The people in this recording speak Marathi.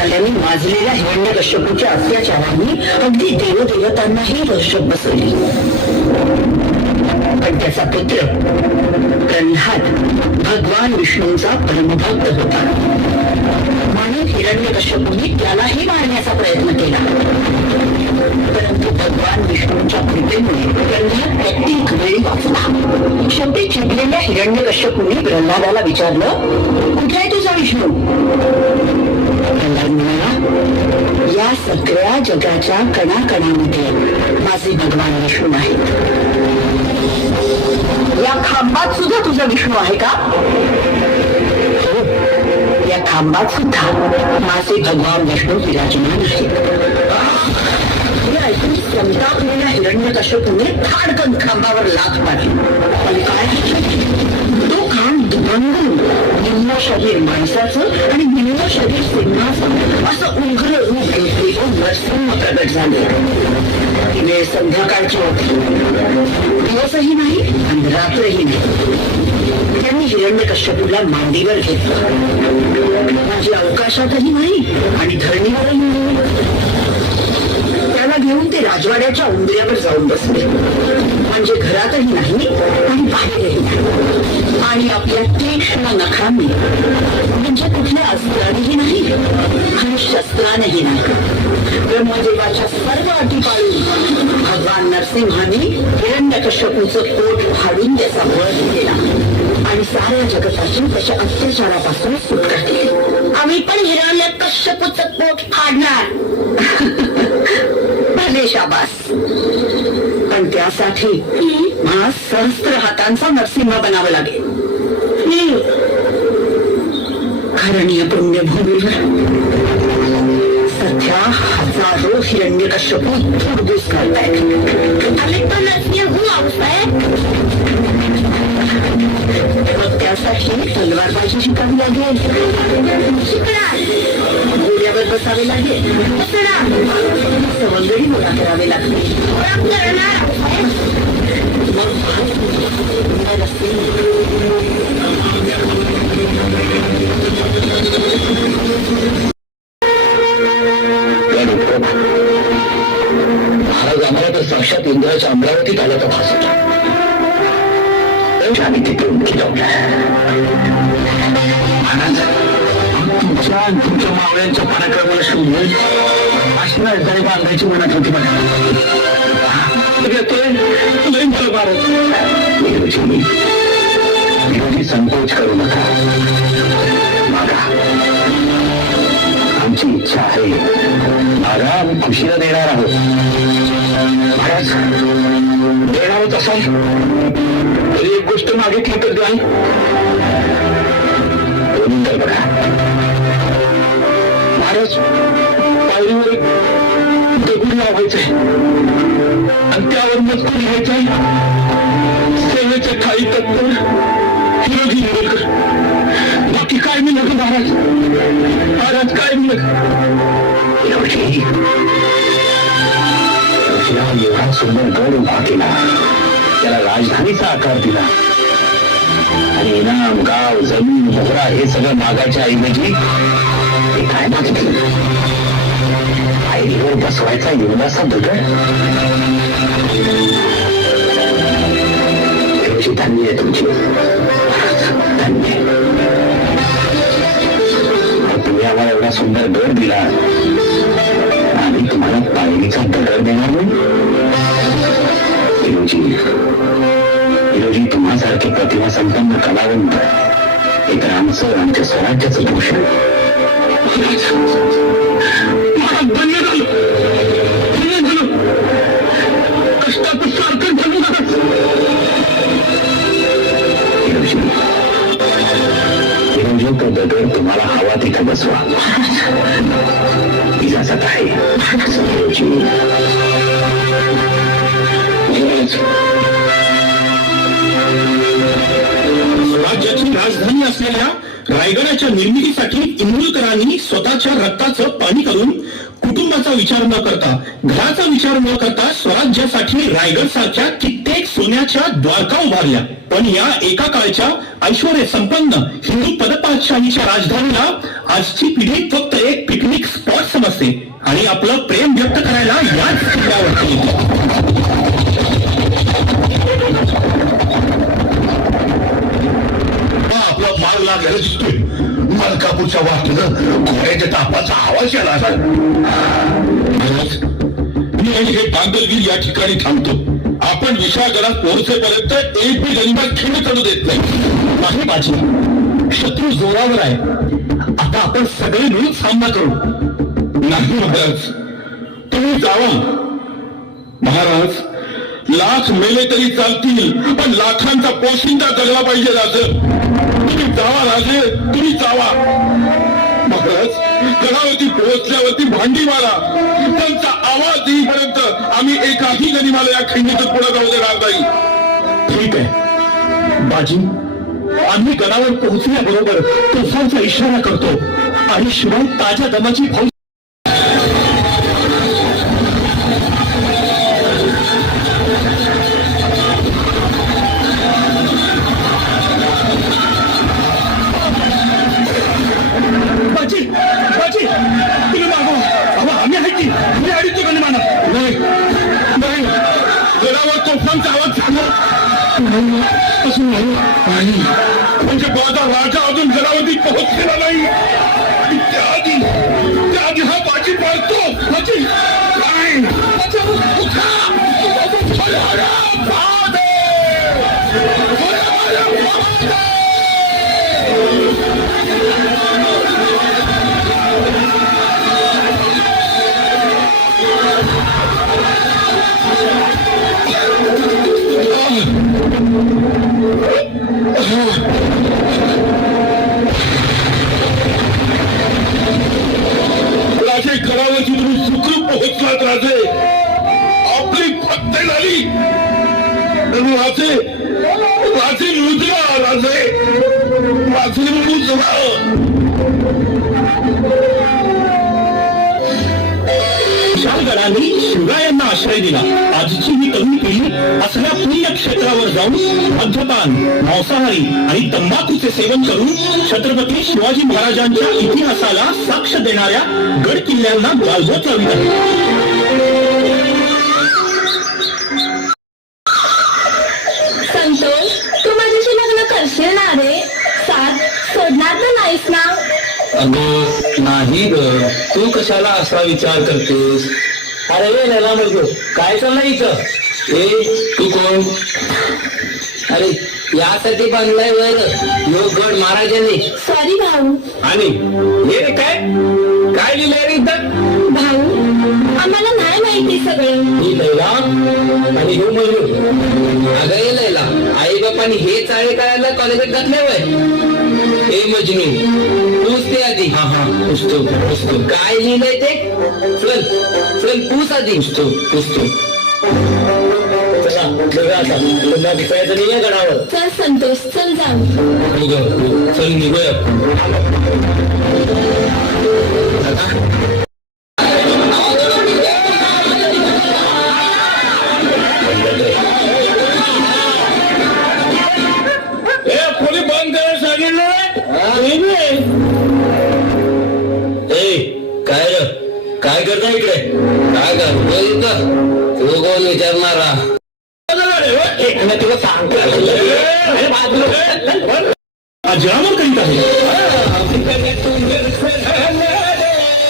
झाल्याने माजलेल्या हिरण्यकश्यपूच्या अत्याचारांनी अगदी देवदेवतांनाही वर्षभ बसवली. पण त्याचा पुत्र प्रल्हाद भगवान विष्णूंचा परमभक्त होता. म्हणून हिरण्यकश्यपूने त्यालाही मारण्याचा प्रयत्न केला. परंतु भगवान विष्णूंच्या कृपेमुळे प्रल्हाद प्रत्येक वेळी वाचला. शेवटी चिडलेल्या हिरण्यकश्यपूने प्रल्हादाला विचारलं, कुठे आहे तुझा विष्णू? प्रल्हाद म्हणाला, या सगळ्या जगाच्या कणाकणामध्ये माझे भगवान विष्णू आहेत. या खांबात सुद्धा तुझा विष्णू आहे का? हो, या खांबात सुद्धा माझे भगवान विष्णू विराजमान आहेत. हे ऐकून संतापलेल्या हिरण्यकश्यपूने धाडकन खांबावर लाथ मारली. पण काय, तो खांब दुभंगून निम्न शरीर माणसाचं आणि निम्न शरीर सिंहाचं असं उग्र रूप घेतले व नरसिंह प्रगट झाले. ती वेळ संध्याकाळची होती. दिवसही नाही आणि रात्रही नाही. त्यांनी हिरण्यकश्यपूला मांडीवर घेतलं. म्हणजे अवकाशातही नाही आणि धरणीवरही नाही. त्याला घेऊन ते राजवाड्याच्या उंबऱ्यावर जाऊन बसले. म्हणजे घरातही नाही आणि बाहेरही नाही. आणि आपल्या तीक्ष्ण नखांनी, म्हणजे कुठल्या अस्त्रानेही नाही आणि शस्त्रानेही नाही, ब्रह्मदेवाच्या सर्व अटी पाळून भगवान नरसिंहाने हिरण्यकश्यपूचं पोट फाडून त्याचा वध केला आणि साऱ्या जगताची त्याच्या अत्याचारापासून सुटका केली. आम्ही पण हिरण्यकश्यपूचं पोट फाडणार. भले शाबास. पण त्यासाठी मला सहस्त्र हातांचा नरसिंह बनावं लागेल. कारण या पुण्यभूमीवर सध्या हजारो हिरण्यकश्यपू धुडगूस करतायत. आम्ही पण नरसिंह मग त्यासाठी तलवारबाजी शिकावी लागेल. घोड्यावर बसावे लागेल. सवंगडी गोळा करावे लागतील. महाराज आम्हाला तर साक्षात इंद्राच्या अमरावतीत आल्याचा भास होता. आम्ही तिथे उंची लावल्या. महाराज तुमच्या मावळ्यांच्या पराक्रमाला शोधून अशी राजधानी बांधायची मनात होती मला. विरोधी संकोच करू नका. मागा, आमची इच्छा आहे. मागा, आम्ही खुशीला देणार आहोत. महाराज देणार आहोत असाल तरी एक गोष्ट मागितली तर द्याल. बघा महाराज, पायरीवर दगड लावायचंय आणि त्यावर मजकूर लिहायचंय, सेवेच्या खाली तत्पर विरोधी निवडकर. बाकी काय मिळत महाराज? महाराज काय मिळत? एवढा सुंदर गड उभा केला, त्याला राजधानीचा आकार दिला आणि इनाम, गाव, जमीन, मोहरा हे सगळं मागायच्या ऐवजी ते काय मागितलं? पायरीवर बसवायचा एवढासा दगड. धन्य आहे तुमची, धन्य. तुम्ही आम्हाला एवढा सुंदर गड दिला आणि तुम्हाला पायरीचा दगड देणार नाही? विरोजी तुम्हासारखे प्रतिभा संपन्न कलावंत हे तर आमच्या स्वराज्याचं भूषण. कष्टाचं सारखं झालं. तो दगड तुम्हाला हवा तिथे बसवा. इजाजत आहे. स्वराज्याची राजधानी असलेल्या रायगडाच्या निर्मितीसाठी इंदुरकरांनी स्वतःच्या रक्ताचं पाणी करून कुटुंबाचा विचार न करता, घराचा विचार न करता स्वराज्यासाठी रायगड सारख्या कित्येक सोन्याच्या द्वारका उभारल्या, पण या एका काळच्या ऐश्वर्य संपन्न हिंदू पदपातशाहीच्या राजधानीला आजची पिढी फक्त एक पिकनिक स्पॉट समजते आणि आपलं प्रेम व्यक्त करायला याच किल्ल्यावरती येते. आपला माल लागलेला दिसतोय. मलकापूरच्या वाटेनं घोड्याच्या तापाचा आवाज यायला असा. महाराज, मी आणि हे बांधलवीर या ठिकाणी थांबतो. आपण विशाळगडात पोहोचेपर्यंत एक बी गनिमा खिंड चढू देत नाही बाजी. शत्रू जोरावर आहे. आता आपण सगळे मिळून सामना करू. नाही महाराज, तुम्ही जावा. महाराज, लाख मेले तरी चालतील, पण लाखांचा पोशिंदा जगला पाहिजे राजे. तुम्ही जावा राजे, तुम्ही जावा. महाराज, गडावरती पोहोचल्यावरती भांडी मारा. त्यांचा आवाज येईपर्यंत आम्ही एकाही गनिमाला या खिंडीतून पुढे जाऊ देणार नाही. ठीक आहे बाजी, आम्ही गडावर पोहोचल्याबरोबर तुफानचा इशारा करतो आणि शिवाय ताज्या दमाची फौज. बाजी, बाजी, तुम्ही मागवा. आम्ही आहे की मी अडीच गनिमाना. नाही नाही, गडावर तोफांचा आवाज झाला असं नाही. म्हणजे माझा राजा अजून गडावरती पोहोचलेला नाही. त्याआधी हा बाजी पळतो. बाजी काय राजे, गडावरती तुम्ही सुखरूप पोहोचलात राजे. आपली फत्ते झाली. राजे, राजे मुद्रा, राजे, राजे मुद्रा. विशाळगडाने शिवरायांना आश्रय दिला. आजची ही तरुण पिढी असल्या पुण्यक्षेत्रावर जाऊन मद्यपान, मांसाहारी आणि तंबाखूचे सेवन करून छत्रपती शिवाजी महाराजांच्या इतिहासाला साक्ष देणाऱ्या गड किल्ल्यांना गालबोट लावित आहे. संतोष, तू माझ्याशी लग्न करशील ना रे? साथ सोडणार तर नाहीस ना? अगं नाही ग, तू कशाला असा विचार करतेस? अरे लैला मजनू, काय चाललंय इथं? तू कोण? अरे यासाठी बांधलाय वर यो गड महाराजांनी. सॉरी भाऊ. आणि हे रे काय काय लिहिलंय रे इथं? भाऊ, आम्हाला नाही माहिती सगळं. ही लैला आणि हे मजनू. अगं ये लैला, आई बापांनी हे चाळे करायला कॉलेजात घातले वय. हे मजनू, पूस ते आधी. हा हा, पुसतो पुसतो. काय लिहिलंय ते? चल चल पूस आधी. पुसतो. चला बघा आता, तुला दिसायचं नाही आहे गडावर. चल संतोष, चल जाऊ. चल निघूया. खोली बंद करायला सांगितलं. काय रे, काय करता इकडे? काय कर तू कोण विचारणारा? तुला सांगतो अजरामर